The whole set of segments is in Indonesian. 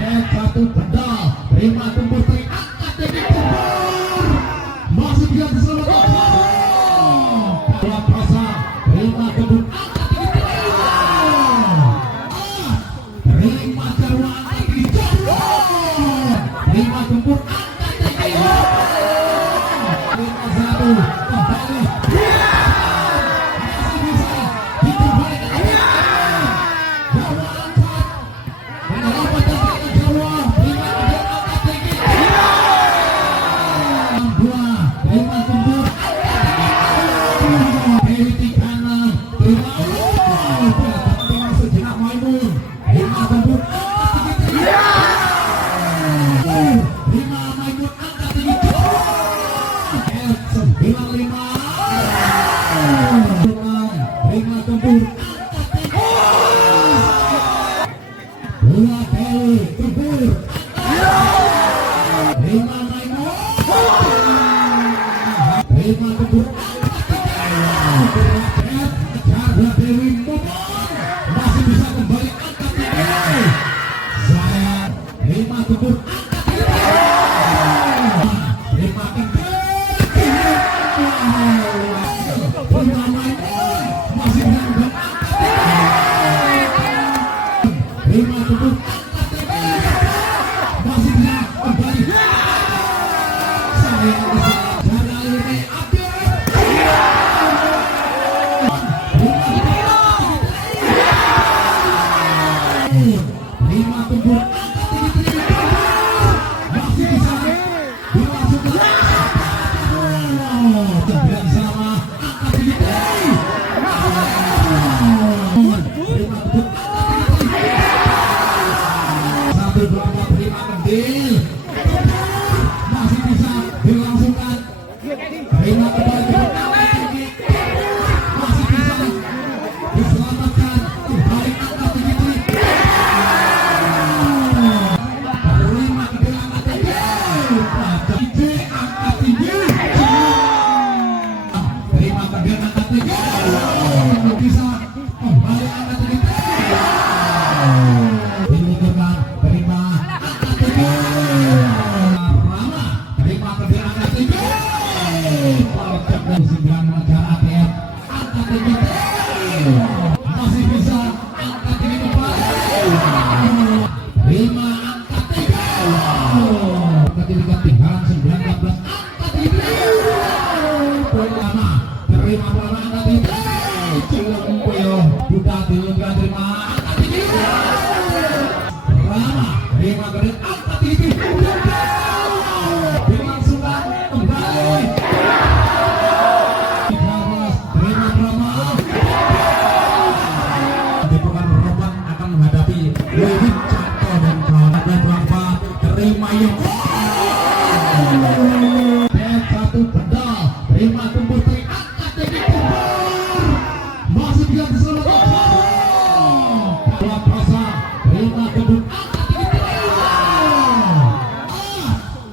satu benda terima tumpul angkat dari tumpul masih dia diselamatkan buat rasa terima tumpul angkat dari terima jarwa angkat dari jarwa terima tumpul angkat dari terima satu kembali masih bisa dikembalikan jarwa angkat menyelamatkan jarwa terima dua terima tumpul dari tiga enam terima sejenak Maimun terima tumpul terima Maimun angkat tinggi 95 terima tumpul dua kali tumpul terima Maimun terima tumpul Jaga Dewi Momon masih bisa kembali angkat tinggi saya terima tumpul terima terima Maimun masih bisa kembali terima tumpul masih bisa kembali saya jaga ini terima tumpul masih bisa dimasukkan tidak sama angkat tinggi terima tumpul satu berapa terima kendil masih bisa dilangsungkan terima kembali masih bisa diselamatkan kembali angkat tinggi terima kendil angkat tinggi angkat tinggi terima kendil angkat tinggi bisa kembali angkat tinggi diluncurkan terima angkat tinggi Rama terima kendil angkat tinggi Parcek dan 9 Majar ATM angkat tinggi masih bisa angkat tinggi kembali terima angkat tinggi ketika tinggalan 19 angkat tinggi pertama terima bola angkat tinggi Cilengkuyo Buddha diluncurkan terima angkat tinggi Rama terima kendil angkat tinggi dilangsungkan kembali terima Rama dibuka Roman akan menghadapi Lewin Cato dan kawan berapa terima yang satu benda terima tumpul angkat dari tumpul masih dia diselamatkan buat rasa terima tumpul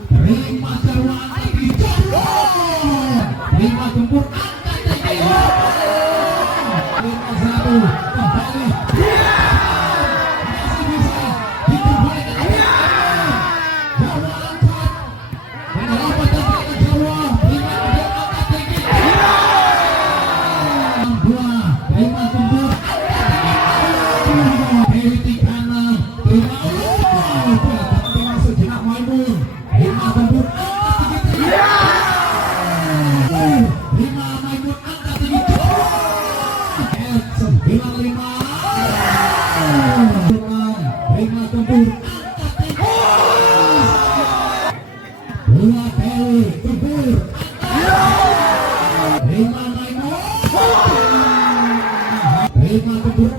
terima jarwa angkat dari jarwa terima tumpul angkat dari terima satu kembali masih bisa dikembalikan jarwa angkat menyelamatkan jarwa terima kendil angkat tinggi dua terima tumpul dari tiga enam terima sejenak Maimun terima tumpul angkat tinggi terima Maimun angkat tinggi 95 terima tumpul dua kali tumpul terima Maimun terima tumpul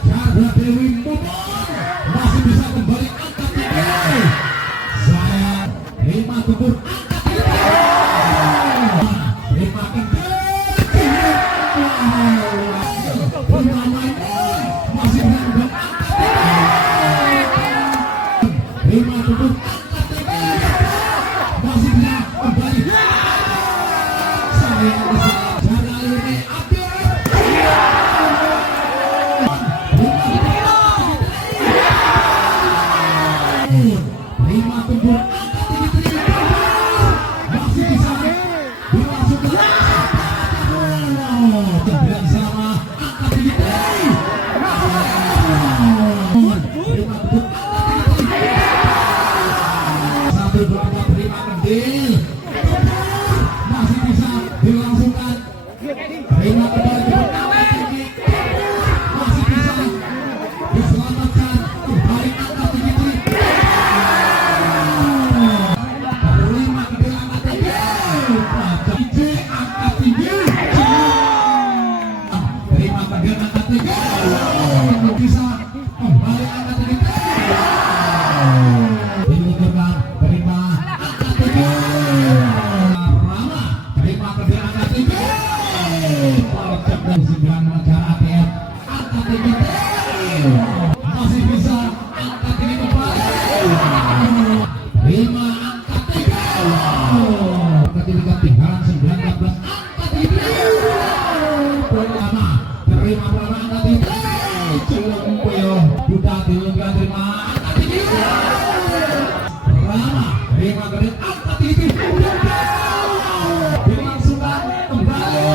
Jaga Dewi Momon masih bisa kembali angkat tinggi saya terima tumpul terima kendil terima Maimun masih bisa kembali angkat tinggi terima tumpul angkat tinggi masih bisa terima tubuh angkat tinggi masih bisa dilangsungkan dan sama angkat tinggi terima tubuh satu dua terima kendil masih bisa dilangsungkan terima kembali tinggi masih bisa diselamatkan kembali angkat tinggi terima kendil angkat tinggi angkat tinggi terima kendil angkat tinggi bisa kembali angkat tinggi diluncurkan terima angkat tinggi Rama terima kendil angkat tinggi Polcek dan 9 negara ATM angkat tinggi masih bisa angkat tinggi kembali terima angkat tinggi ketika tinggalan 19 angkat tinggi pertama terima berapa angkat tinggi Cilengkuyo Buddha dilungkan terima angkat tinggi Rama terima kendil angkat tinggi dilangsungkan kembali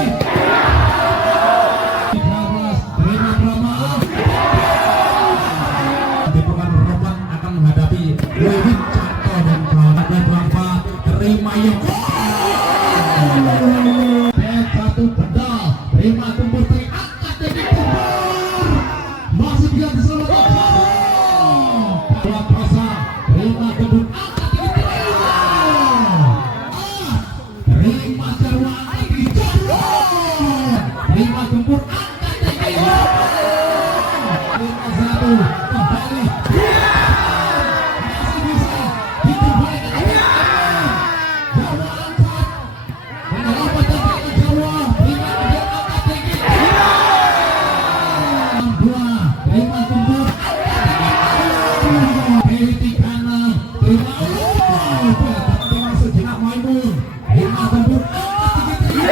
13 terima Rama di pekan Roban akan menghadapi Lewin Cato dan kawan berapa terima yang satu pedal terima tumpur teri angkat tinggi tumpur masih bisa diselamatkan dua kosa terima tumpur angkat tinggi terima Jarwo angkat tinggi Jarwo terima tumpur angkat tinggi 5-1 kembali masih bisa dikembalikan Jarwo angkat menyelamatkan tangan Jarwo terima kendil angkat tinggi 6-2 terima tumpur Dewi 36 terima terima sejenak Maimun terima tumpur angkat tinggi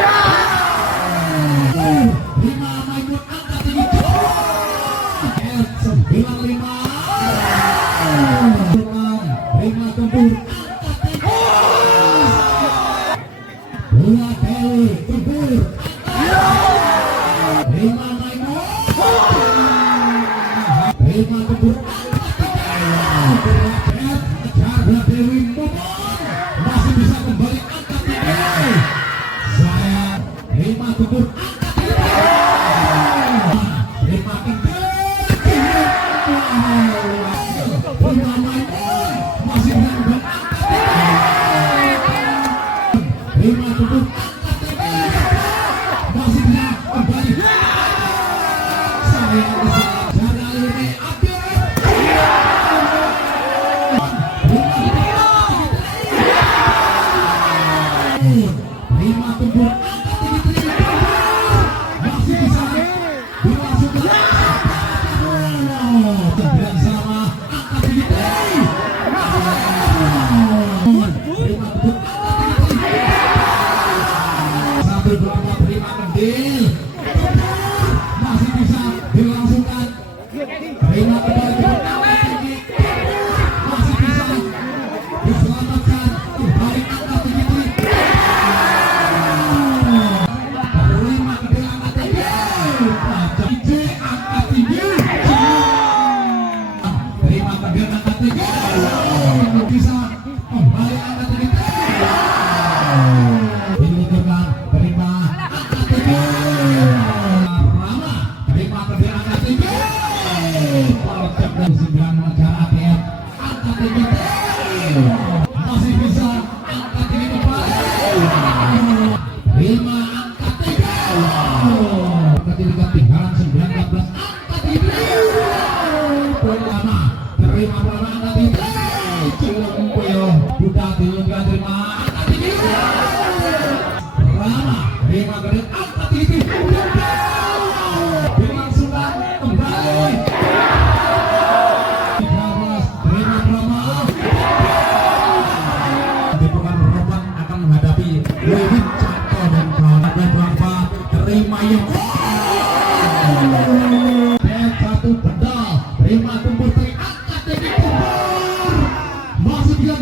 terima Maimun angkat tinggi 95 terima tumpur angkat tinggi bola Dewi tumpur terima Maimun terima tumpur Jaga Dewi Momon masih bisa kembali angkat tinggi saya terima tumpur angkat tinggi terima kendil terima Maimun masih bisa kembali angkat tinggi terima tumpur angkat tinggi masih bisa kembali saya jaga Luni Abdul terima tumpur angkat tinggi masih bisa dilangsungkan dan sama angkat tinggi terima tumpur angkat tinggi satu dua terima kendil masih bisa dilangsungkan terima kembali angkat tinggi masih bisa diselamatkan kembali angkat tinggi terima kendil angkat tinggi angkat tinggi terima kendil angkat tinggi bisa kembali angkat tinggi diluncurkan terima angkat tinggi Rama terima kendil angkat tinggi Polcek dan 9 negara ATM angkat tinggi masih bisa angkat tinggi kembali terima angkat tinggi ketika tinggalan 19 angkat tinggi pertama terima berapa angkat tinggi Cilengkuyo Buddha dilungkan terima angkat tinggi Rama terima kendil angkat tinggi dilangsungkan kembali 13 terima Rama di pekan Roban akan menghadapi Lewin Cato dan kawan berapa terima yang satu pedal terima tumpur teri angkat tinggi tumpur masih bisa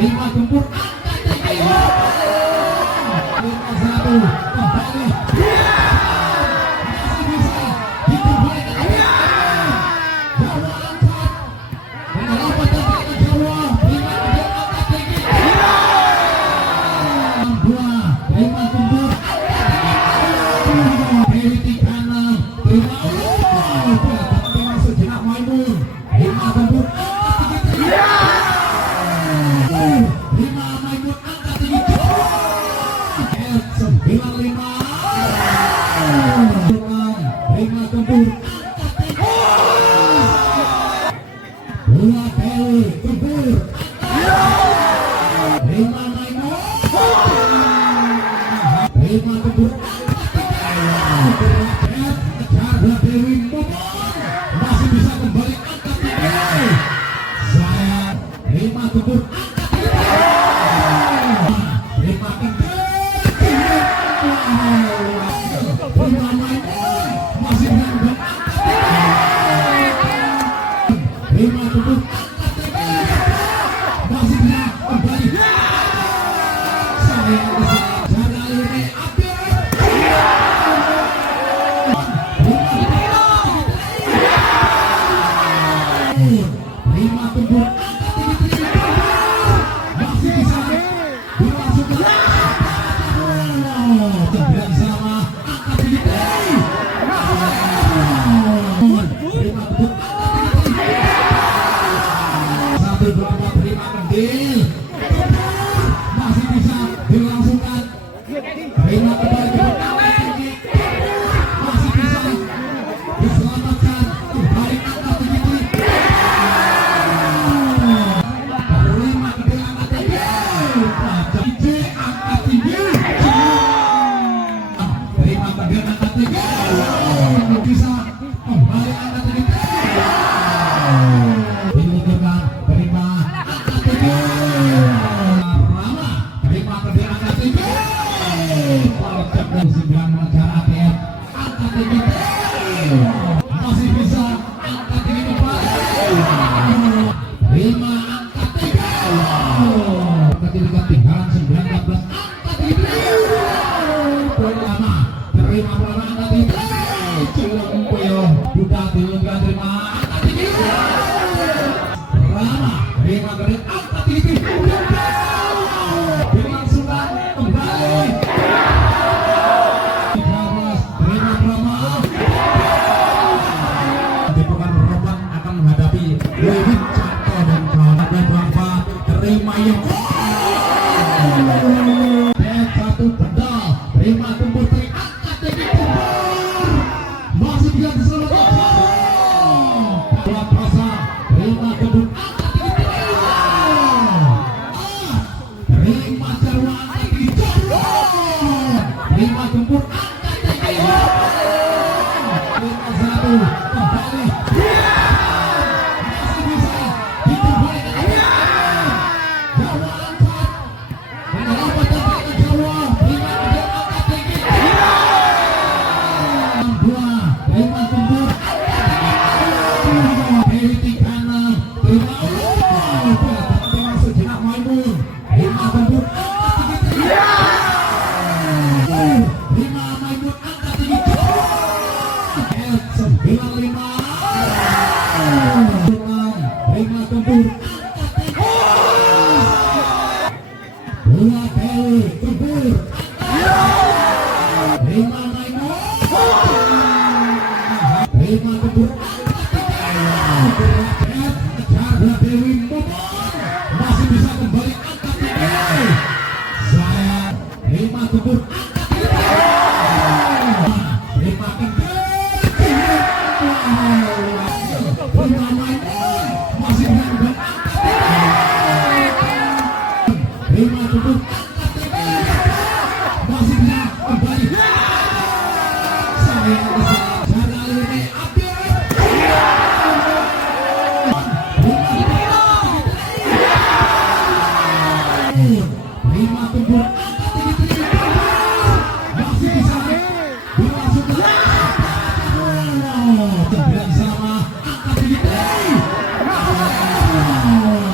Terima gempur angkat tinggi. 5-1 kembali. Masih bisa dikembalikan Jawa angkat. Penyelamatan dari Jawa. Terima gempur angkat tinggi. 2 terima gempur Dewi 36 terima sejenak Maimun. 5 gempur angkat tinggi. 5 Maimun angkat tinggi. 95 5 gempur angkat tinggi. 2 Dewi gempur 5 Maimun 5 gempur kejar Dewi Momon masih bisa kembali angkat tinggi. Saya 5 gempur angkat tinggi. 5 tinggi. 5 Maimun masih bisa kembali angkat tinggi. 5 gempur angkat tinggi. Masih bisa kembali. Saya jaga ini Lima gempur angkat tinggi. Masih bisa dimasukkan. Tidak sama angkat tinggi. 5 gempur angkat tinggi. 1 2 4 5 kendil. Masih bisa dilangsungkan. 5 kembali gempur angkat tinggi. Masih bisa diselamatkan. Kembali angkat tinggi. 5 kendil angkat tinggi. Angkat tinggi. 5 kendil angkat tinggi. Bisa kembali angkat tinggi. Dibutuhkan 5 angkat tinggi. Rama 5 kendil angkat tinggi. Pojok dan 9 mengejar ATM angkat tinggi. Masih bisa angkat tinggi kembali. 5 angkat tinggi. Ketika tinggalan 19 angkat tinggi. Pertama terima bola angkat tinggi. Cilung Puyo Buddha Dilungga terima angkat tinggi. Rama terima kedip angkat tinggi. Dilangsungkan kembali. 13 terima Rama. Dibukan Roman akan menghadapi Lewin Cakto dan kawan-kawan berapa terima yang 1 pedal. Terima gempur angkat tinggi gempur. Masih bisa diselamatkan. 2 pasang. Terima gempur angkat tinggi. Terima Jawa angkat tinggi. Terima gempur angkat tinggi. 5-1 kembali. Masih bisa dikembalikan. Jawa angkat. Penyelamatan dari Jawa. Terima kendil angkat tinggi. 2 terima gempur angkat tinggi. Dewi 36 terima terima sejenak Maimun. 5 gempur angkat tinggi. 5 Maimun angkat tinggi. 95 terima gempur angkat tinggi. 2 Dewi gempur 5 Maimun 5 gempur kejar Dewi Momon masih bisa kembali angkat tinggi. Saya 5 gempur angkat tinggi. 5 kendil. 5 Maimun masih bisa kembali angkat tinggi. 5 gempur angkat tinggi. Masih bisa kembali. Saya jaga ini Lima gempur angkat tinggi. Masih bisa dimasukkan. Tidak sama angkat tinggi.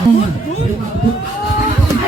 5 gempur angkat tinggi.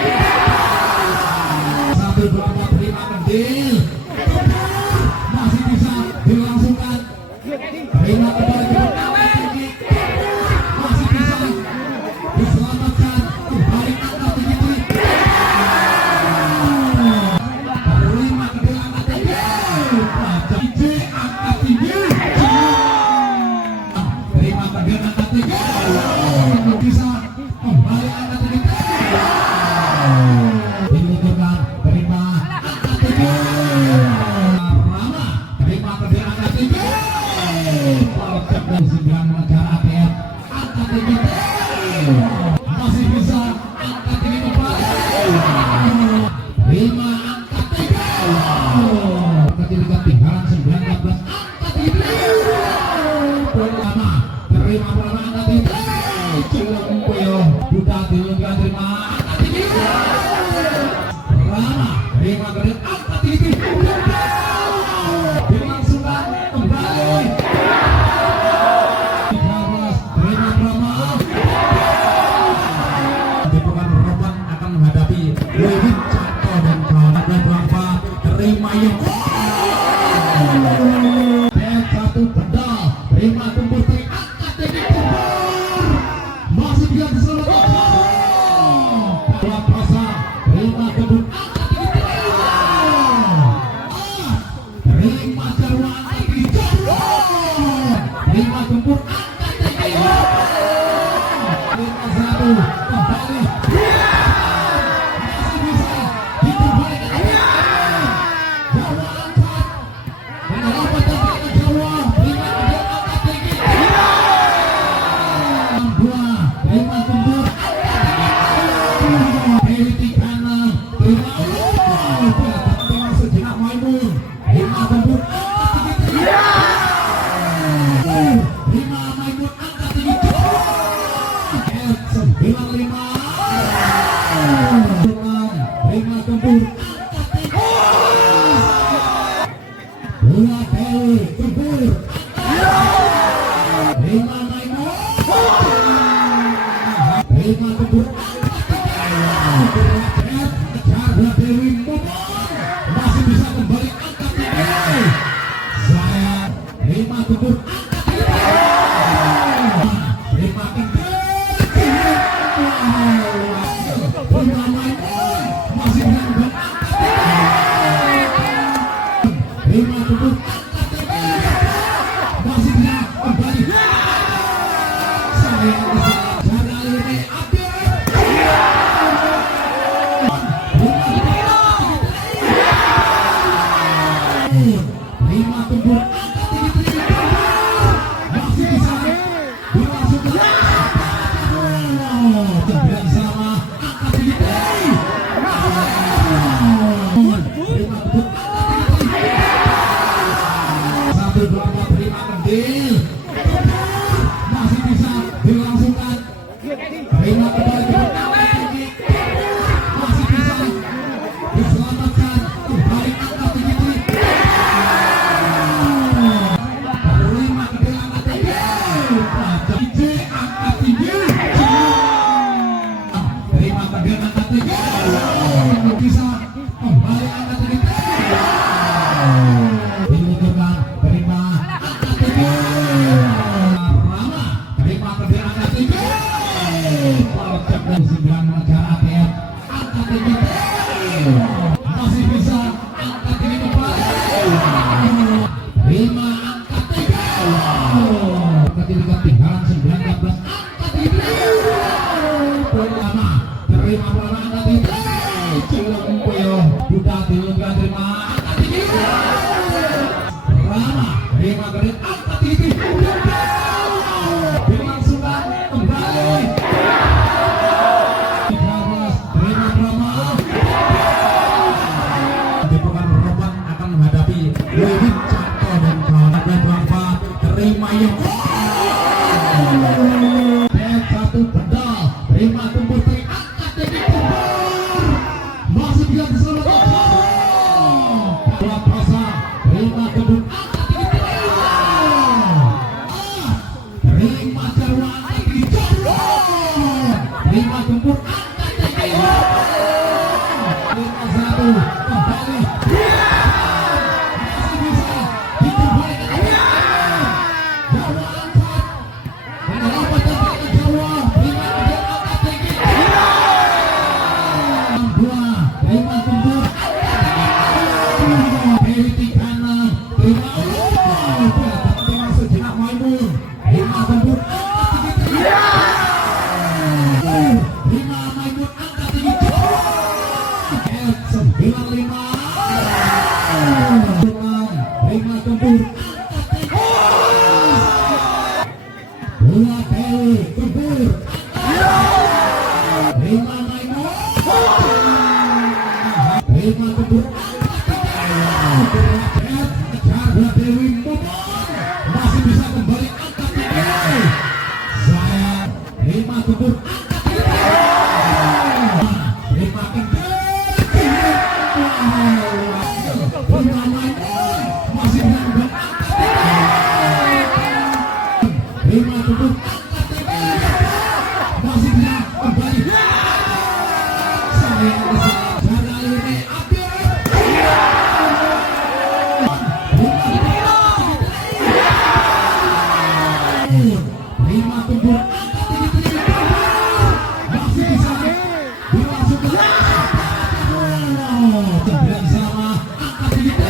terima geret angkat tinggi dilangsungkan kembali 13 terima Brahma dibukan Roman akan menghadapi Lewin Cato dan kawan berapa terima yang satu benda terima kumpul angkat tinggi masih dia diselamatkan buat pasang terima kebun angkat tinggi terima jarwa angkat tinggi terima kumpul angkat tinggi terima satu kembali masih bisa dikembalikan Jawa angkat menyelamatkan tangan Jawa terima kebun angkat tinggi dua terima kumpul Dewi kanan terima terima sejenak Maimun terima kumpul angkat tinggi terima Maimun angkat tinggi 95 terima kumpul angkat tinggi dua Dewi kumpul terima Maimun terima kumpul Jaga Dewi Momon masih bisa kembali angkat tinggi saya terima kumpul angkat tinggi terima kembali terima Maimun masih bisa kembali angkat tinggi terima kumpul angkat tinggi masih bisa kembali saya jaga ini terima kumpul angkat tinggi masih bisa dimasukkan tidak sama angkat tinggi terima kumpul angkat tinggi satu dua terima kendil masih bisa dilangsungkan terima kembali angkat tinggi masih bisa diselamatkan kembali angkat tinggi bisa kembali angkat tinggi dibutuhkan terima angkat tinggi Rama terima kedua angkat tinggi Polcek dan 9 negara ATM angkat tinggi masih bisa angkat tinggi kembali terima angkat tinggi ketika tinggalan 19 angkat tinggi pertama terima bola angkat tinggi sudah dilakukan terima angkat tinggi Rama terima geret angkat tinggi dilangsungkan kembali 13 terima Rama dibukan Roman akan menghadapi Lewin Cato dan kawan berapa terima yang satu benda terima kumpul angkat tinggi masih dia diselamatkan buat pasang terima kebun angkat tinggi terima jarwa angkat tinggi terima kumpul angkat tinggi terima satu kembali masih bisa dikembalikan Jawa angkat menyelamatkan tangan Jawa terima kebun angkat tinggi dua terima kumpul Dewi kanan terima terima sejenak Maimun terima kumpul angkat tinggi terima Maimun angkat tinggi 95 terima kumpul angkat tinggi dua Dewi kumpul terima Maimun terima kumpul Jaga Dewi Momon masih bisa kembali angkat tinggi saya terima kumpul angkat tinggi terima kendali Prima Tunggur masih bisa dimasukkan tidak sama angkat tinggi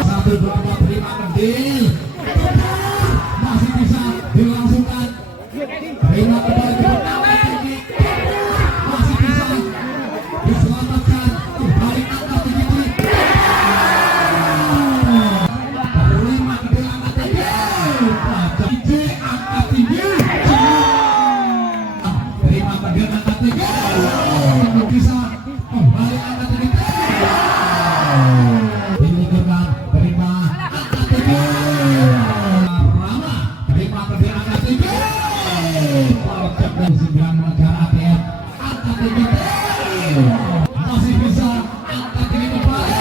satu berapa Prima Kendil masih bisa dilangsungkan Prima kembali ke angkat tinggi masih bisa diselamatkan kembali angkat tinggi Prima Kendil angkat tinggi angkat tinggi Prima Kendil angkat tinggi bisa kembali angkat tinggi diluncurkan Prima angkat tinggi Rama Prima Kendil angkat tinggi Project dan 9 negara ATM angkat tinggi masih bisa angkat tinggi kembali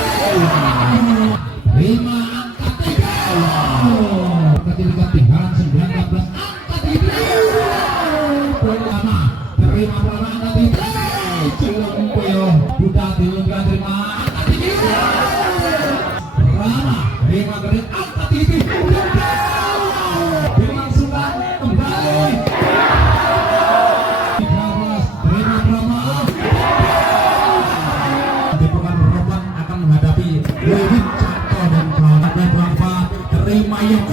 Prima angkat tinggi ketika tinggalan 19 angkat tinggi Prima angkat tinggi Cilungkuyo Buddha diluncurkan Prima angkat tinggi Rama Prima Kendil angkat tinggi dilangsungkan kembali 13 Prima Rama dibuka Roman akan menghadapi Lewin Cakto dan kawan berapa Prima yang